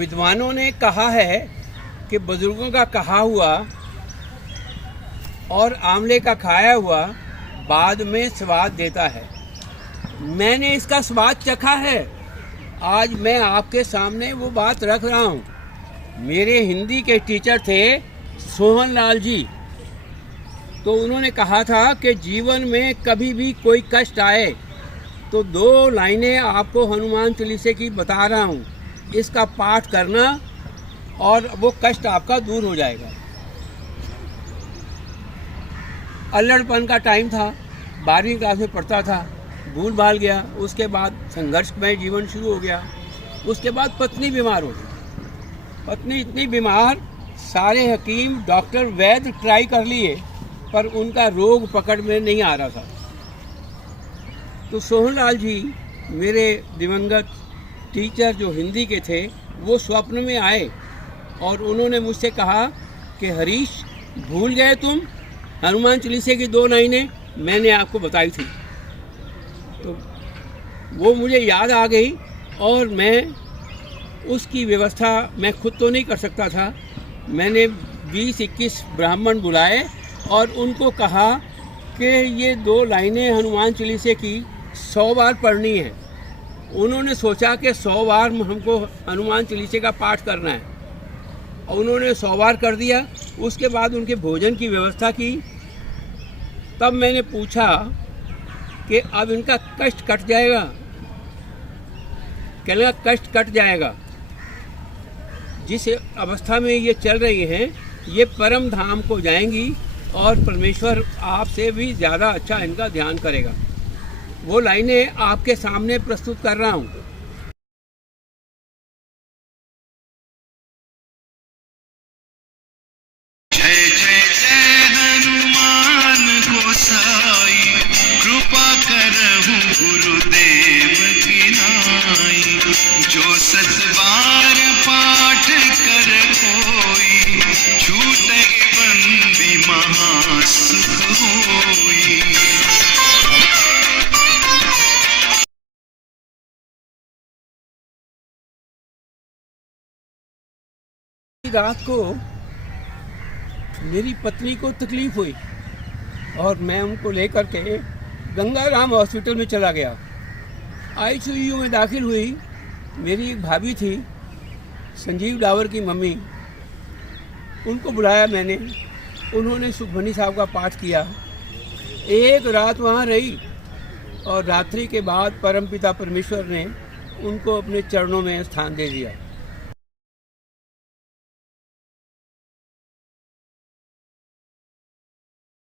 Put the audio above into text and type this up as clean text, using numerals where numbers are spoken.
विद्वानों ने कहा है कि बुजुर्गों का कहा हुआ और आंवले का खाया हुआ बाद में स्वाद देता है। मैंने इसका स्वाद चखा है। आज मैं आपके सामने वो बात रख रहा हूँ। मेरे हिंदी के टीचर थे सोहन लाल जी, तो उन्होंने कहा था कि जीवन में कभी भी कोई कष्ट आए तो 2 लाइनें आपको हनुमान चालीसा की बता रहा हूँ, इसका पाठ करना और वो कष्ट आपका दूर हो जाएगा। अल्लड़पन का टाइम था, 12वीं क्लास में पढ़ता था, भूल भाल गया। उसके बाद संघर्षमय जीवन शुरू हो गया। उसके बाद पत्नी बीमार हो गई। पत्नी इतनी बीमार, सारे हकीम डॉक्टर वैद्य ट्राई कर लिए पर उनका रोग पकड़ में नहीं आ रहा था। तो सोहनलाल जी मेरे दिवंगत टीचर जो हिंदी के थे, वो स्वप्न में आए और उन्होंने मुझसे कहा कि हरीश, भूल गए तुम हनुमान चालीसा की 2 लाइनें मैंने आपको बताई थी। तो वो मुझे याद आ गई और मैं उसकी व्यवस्था मैं खुद तो नहीं कर सकता था। मैंने 20-21 ब्राह्मण बुलाए और उनको कहा कि ये 2 लाइनें हनुमान चालीसा की 100 बार पढ़नी है। उन्होंने सोचा कि 100 बार हमको हनुमान चालीसा का पाठ करना है और उन्होंने 100 बार कर दिया। उसके बाद उनके भोजन की व्यवस्था की। तब मैंने पूछा कि अब इनका कष्ट कट जाएगा? कहने लगा कष्ट कट जाएगा। जिस अवस्था में ये चल रही हैं, ये परम धाम को जाएंगी और परमेश्वर आपसे भी ज़्यादा अच्छा इनका ध्यान करेगा। वो लाइनें आपके सामने प्रस्तुत कर रहा हूँ। जय जय जय हनुमान गोसाई, कृपा करहु गुरुदेव की नाई। जो 7 बार पाठ कर कोई, छूटहि बंदी महासुख होई। रात को मेरी पत्नी को तकलीफ़ हुई और मैं उनको लेकर के गंगाराम हॉस्पिटल में चला गया। आईसीयू में दाखिल हुई। मेरी एक भाभी थी, संजीव डावर की मम्मी, उनको बुलाया मैंने। उन्होंने सुखमनी साहब का पाठ किया। एक रात वहाँ रही और रात्रि के बाद परमपिता परमेश्वर ने उनको अपने चरणों में स्थान दे दिया।